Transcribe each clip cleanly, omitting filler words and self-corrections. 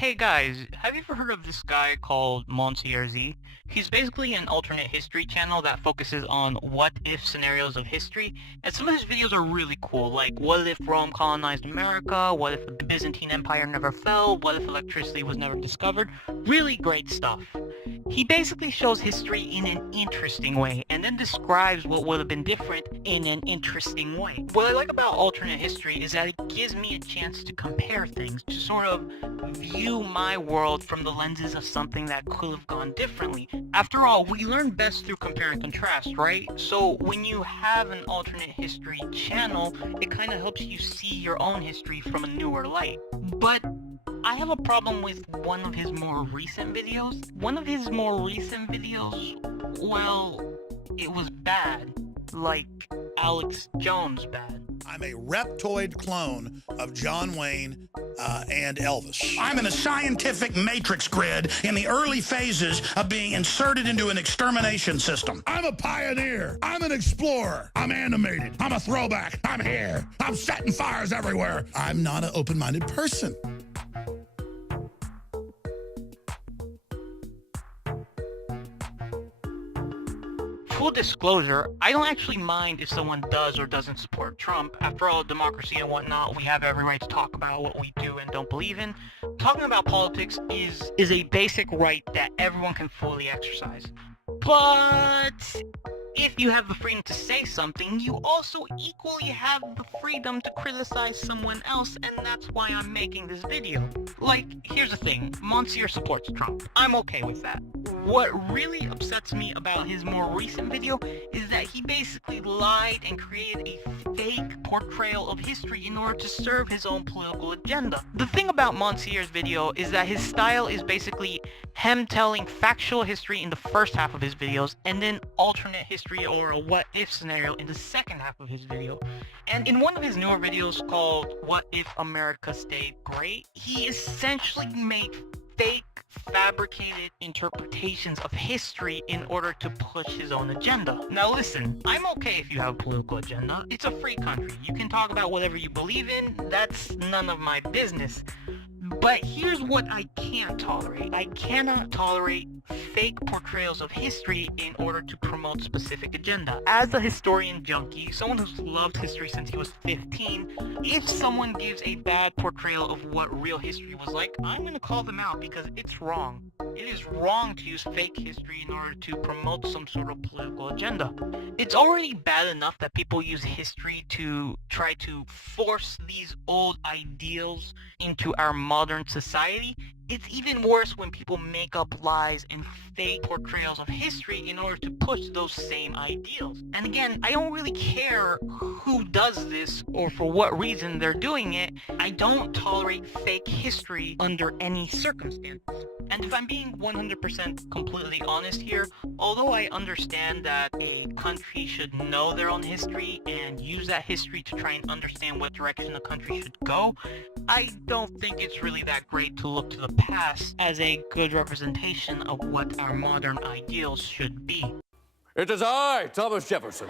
Hey guys, have you ever heard of this guy called Monsieur Z? He's basically an alternate history channel that focuses on what-if scenarios of history, and some of his videos are really cool, like what if Rome colonized America, what if the Byzantine Empire never fell, what if electricity was never discovered. Really great stuff. He basically shows history in an interesting way, and then describes what would have been different in an interesting way. What I like about alternate history is that it gives me a chance to compare things, to sort of view my world from the lenses of something that could have gone differently. After all, we learn best through compare and contrast, right? So when you have an alternate history channel, it kind of helps you see your own history from a newer light. But I have a problem with one of his more recent videos. Well, it was bad. Like Alex Jones bad. I'm a reptoid clone of John Wayne and Elvis. I'm in a scientific matrix grid in the early phases of being inserted into an extermination system. I'm a pioneer. I'm an explorer. I'm animated. I'm a throwback. I'm here. I'm setting fires everywhere. I'm not an open-minded person. Full disclosure, I don't actually mind if someone does or doesn't support Trump. After all, democracy and whatnot, we have every right to talk about what we do and don't believe in. Talking about politics is a basic right that everyone can fully exercise. But if you have the freedom to say something, you also equally have the freedom to criticize someone else, and that's why I'm making this video. Like, here's the thing, Monsieur supports Trump. I'm okay with that. What really upsets me about his more recent video is that he basically lied and created a fake portrayal of history in order to serve his own political agenda. The thing about Monsieur's video is that his style is basically him telling factual history in the first half of his videos, and then alternate history or a what-if scenario in the second half of his video. And in one of his newer videos called What If America Stayed Great, he essentially made fake, fabricated interpretations of history in order to push his own agenda. Now listen, I'm okay if you have a political agenda. It's a free country. You can talk about whatever you believe in. That's none of my business. But here's what I can't tolerate. I cannot tolerate fake portrayals of history in order to promote specific agenda. As a historian junkie, someone who's loved history since he was 15, if someone gives a bad portrayal of what real history was like, I'm going to call them out because it's wrong. It is wrong to use fake history in order to promote some sort of political agenda. It's already bad enough that people use history to try to force these old ideals into our modern society. It's even worse when people make up lies and fake portrayals of history in order to push those same ideals. And again, I don't really care who does this or for what reason they're doing it. I don't tolerate fake history under any circumstances. And if I'm being 100% completely honest here, although I understand that a country should know their own history and use that history to try and understand what direction the country should go, I don't think it's really that great to look to the past as a good representation of what our modern ideals should be. It is I, Thomas Jefferson.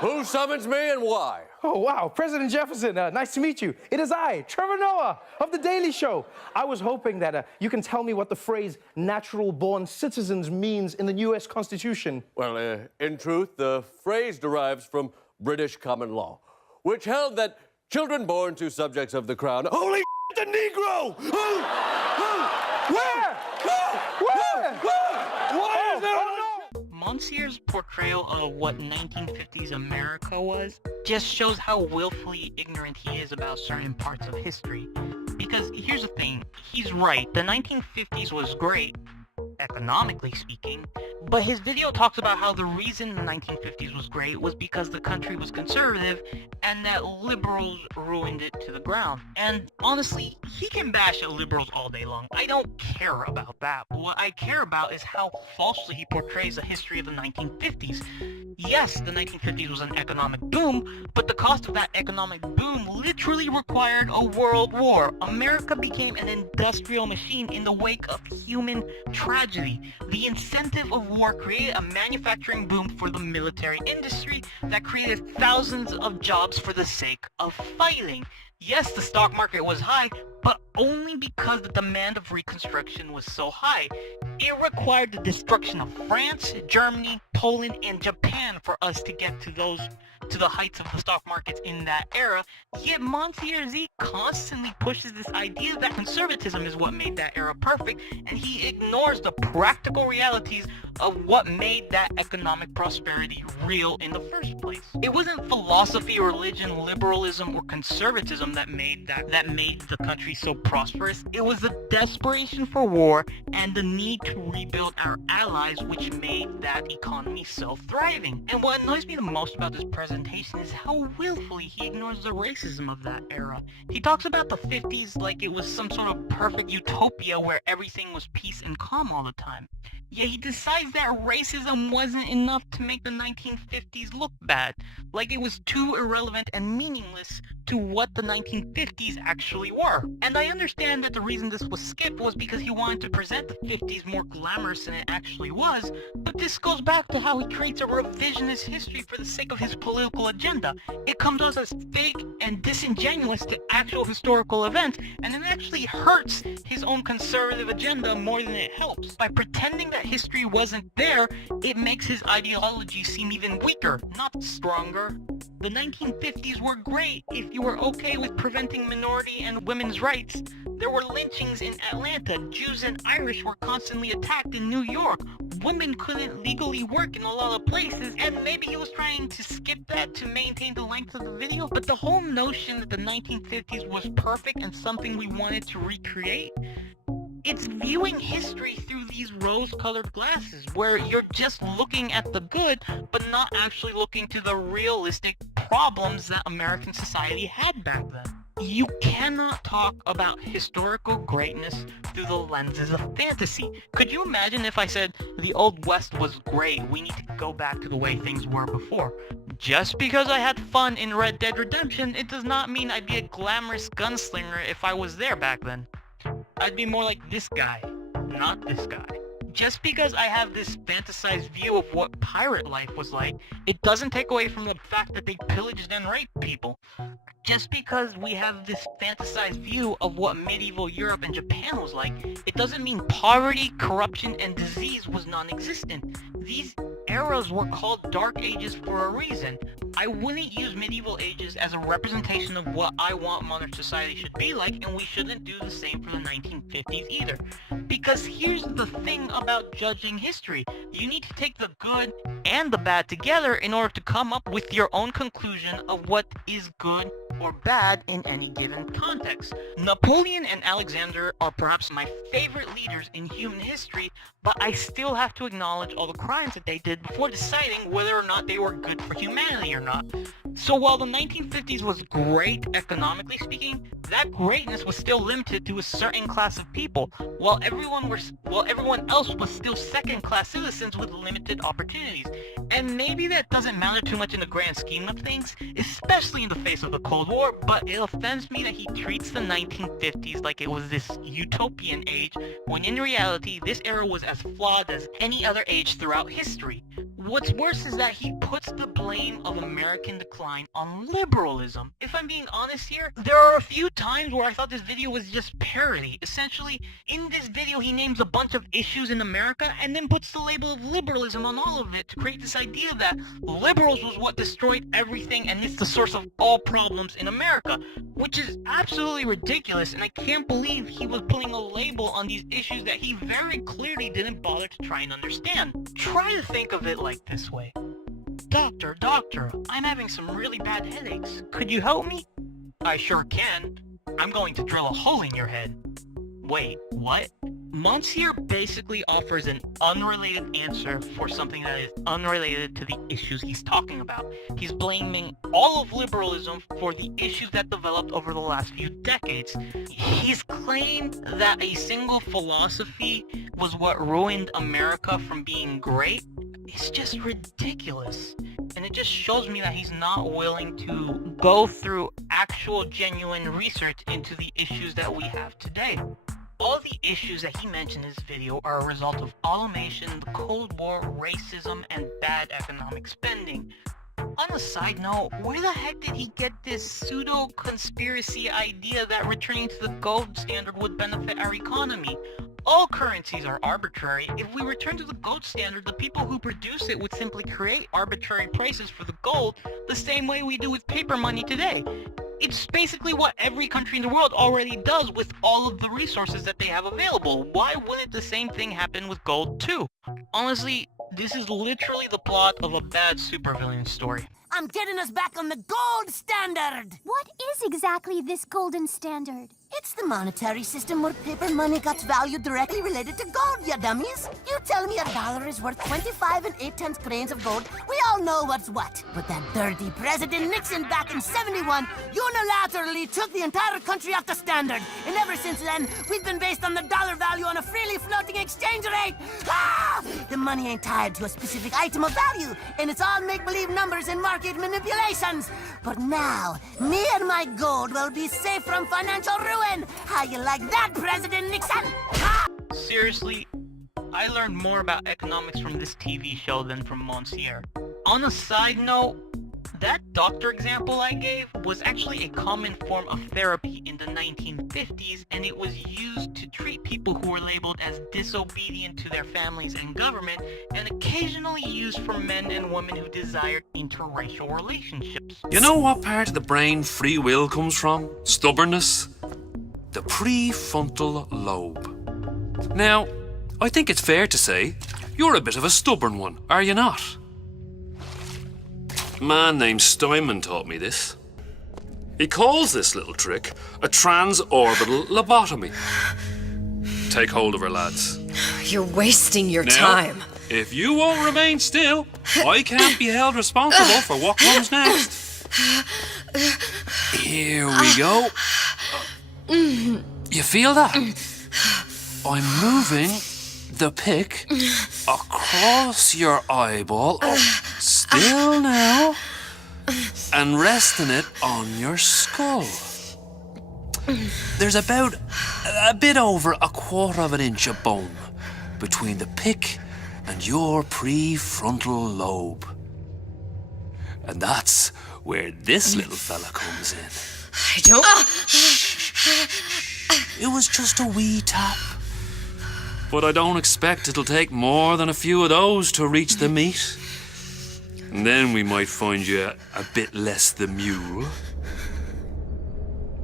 Who summons me and why? Oh, wow. President Jefferson, nice to meet you. It is I, Trevor Noah of The Daily Show. I was hoping that you can tell me what the phrase natural-born citizens means in the U.S. Constitution. Well, in truth, the phrase derives from British common law, which held that children born to subjects of the crown... Holy the Negro! Where? Why is there Monsieur's portrayal of what 1950s America was just shows how willfully ignorant he is about certain parts of history. Because here's the thing, he's right, the 1950s was great, economically speaking, but his video talks about how the reason the 1950s was great was because the country was conservative and that liberals ruined it to the ground. And honestly, he can bash at liberals all day long. I don't care about that. What I care about is how falsely he portrays the history of the 1950s. Yes, the 1950s was an economic boom, but the cost of that economic boom literally required a world war. America became an industrial machine in the wake of human tragedy. The incentive of war created a manufacturing boom for the military industry that created thousands of jobs for the sake of fighting. Yes, the stock market was high, but only because the demand of reconstruction was so high. It required the destruction of France, Germany, Poland, and Japan for us to get to the heights of the stock markets in that era. Yet Monsieur Z constantly pushes this idea that conservatism is what made that era perfect, and he ignores the practical realities of what made that economic prosperity real in the first place. It wasn't philosophy, religion, liberalism, or conservatism that made the country so prosperous. It was the desperation for war and the need to rebuild our allies which made that economy so thriving. And what annoys me the most about this presentation is how willfully he ignores the racism of that era. He talks about the 50s like it was some sort of perfect utopia where everything was peace and calm all the time. Yet he decides that racism wasn't enough to make the 1950s look bad, like it was too irrelevant and meaningless to what the 1950s actually were. And I understand that the reason this was skipped was because he wanted to present the 50s more glamorous than it actually was, but this goes back to how he creates a revisionist history for the sake of his political agenda. It comes off as fake and disingenuous to actual historical events, and it actually hurts his own conservative agenda more than it helps. By pretending that history wasn't there, it makes his ideology seem even weaker, not stronger. The 1950s were great if you were okay with preventing minority and women's rights. There were lynchings in Atlanta, Jews and Irish were constantly attacked in New York, women couldn't legally work in a lot of places, and maybe he was trying to skip that to maintain the length of the video, but the whole notion that the 1950s was perfect and something we wanted to recreate, it's viewing history through these rose-colored glasses, where you're just looking at the good, but not actually looking to the realistic problems that American society had back then. You cannot talk about historical greatness through the lenses of fantasy. Could you imagine if I said, the Old West was great, we need to go back to the way things were before? Just because I had fun in Red Dead Redemption, it does not mean I'd be a glamorous gunslinger if I was there back then. I'd be more like this guy, not this guy. Just because I have this fantasized view of what pirate life was like, it doesn't take away from the fact that they pillaged and raped people. Just because we have this fantasized view of what medieval Europe and Japan was like, it doesn't mean poverty, corruption, and disease was non-existent. These eras were called Dark Ages for a reason. I wouldn't use medieval ages as a representation of what I want modern society should be like, and we shouldn't do the same for the 1950s either. Because here's the thing about judging history. You need to take the good and the bad together in order to come up with your own conclusion of what is good or bad in any given context. Napoleon and Alexander are perhaps my favorite leaders in human history, but I still have to acknowledge all the crimes that they did before deciding whether or not they were good for humanity or not. So while the 1950s was great economically speaking, that greatness was still limited to a certain class of people, while everyone else was still second-class citizens with limited opportunities. And maybe that doesn't matter too much in the grand scheme of things, especially in the face of the Cold War, but it offends me that he treats the 1950s like it was this utopian age, when in reality this era was as flawed as any other age throughout history. What's worse is that he puts the blame of American decline on liberalism. If I'm being honest here, there are a few times where I thought this video was just parody. Essentially, in this video he names a bunch of issues in America and then puts the label of liberalism on all of it to create this idea that liberals was what destroyed everything and it's the source of all problems in America, which is absolutely ridiculous, and I can't believe he was putting a label on these issues that he very clearly didn't bother to try and understand. Try to think of it like this way. Doctor, I'm having some really bad headaches. Could you help me? I sure can. I'm going to drill a hole in your head. Wait, what? Monsieur basically offers an unrelated answer for something that is unrelated to the issues he's talking about. He's blaming all of liberalism for the issues that developed over the last few decades. He's claimed that a single philosophy was what ruined America from being great. It's just ridiculous. And it just shows me that he's not willing to go through actual genuine research into the issues that we have today. All the issues that he mentioned in this video are a result of automation, the Cold War, racism, and bad economic spending. On a side note, where the heck did he get this pseudo-conspiracy idea that returning to the gold standard would benefit our economy? All currencies are arbitrary. If we return to the gold standard, the people who produce it would simply create arbitrary prices for the gold the same way we do with paper money today. It's basically what every country in the world already does with all of the resources that they have available. Why wouldn't the same thing happen with gold too? Honestly, this is literally the plot of a bad supervillain story. I'm getting us back on the gold standard! What is exactly this golden standard? It's the monetary system where paper money gets value directly related to gold, you dummies. You tell me $1 is worth 25 8/10 grains of gold. We all know what's what. But that dirty President Nixon back in '71 unilaterally took the entire country off the standard. And ever since then, we've been based on the dollar value on a freely floating exchange rate. Ah! The money ain't tied to a specific item of value, and it's all make-believe numbers and market manipulations. But now, me and my gold will be safe from financial ruin. How you like that, President Nixon? Ah! Seriously, I learned more about economics from this TV show than from Monsieur. On a side note, that doctor example I gave was actually a common form of therapy in the 1950s, and it was used to treat people who were labeled as disobedient to their families and government, and occasionally used for men and women who desired interracial relationships. You know what part of the brain free will comes from? Stubbornness? The prefrontal lobe. Now, I think it's fair to say you're a bit of a stubborn one, are you not? A man named Steinman taught me this. He calls this little trick a transorbital lobotomy. Take hold of her, lads. You're wasting your Now, time. if you won't remain still, I can't be held responsible for what comes next. Here we go. You feel that? I'm moving the pick across your eyeball. Still now. And resting it on your skull. There's about a bit over 1/4 of an inch of bone between the pick and your prefrontal lobe. And that's where this little fella comes in. I don't... It was just a wee tap. But I don't expect it'll take more than a few of those to reach the meat. And then we might find you a bit less the mule.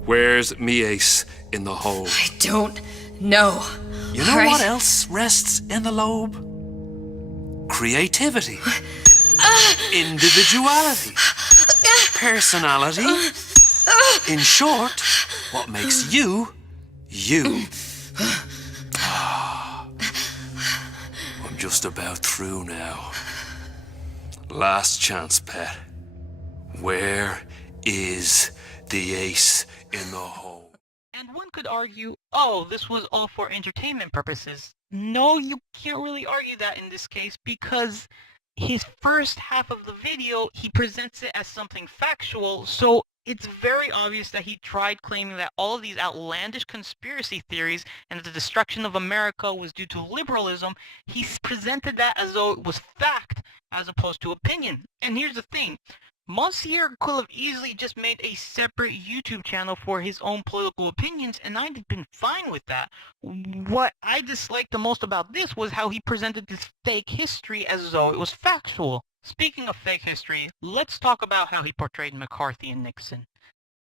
Where's me ace in the hole? I don't know. You know All right. what else rests in the lobe? Creativity. Individuality. Personality. In short, what makes you, you. I'm just about through now. Last chance, pet. Where is the ace in the hole? And one could argue, oh, this was all for entertainment purposes. No, you can't really argue that in this case, because his first half of the video, he presents it as something factual, so it's very obvious that he tried claiming that all of these outlandish conspiracy theories and that the destruction of America was due to liberalism. He presented that as though it was fact as opposed to opinion. And here's the thing. Monsieur could have easily just made a separate YouTube channel for his own political opinions, and I'd have been fine with that. What I disliked the most about this was how he presented this fake history as though it was factual. Speaking of fake history, let's talk about how he portrayed McCarthy and Nixon.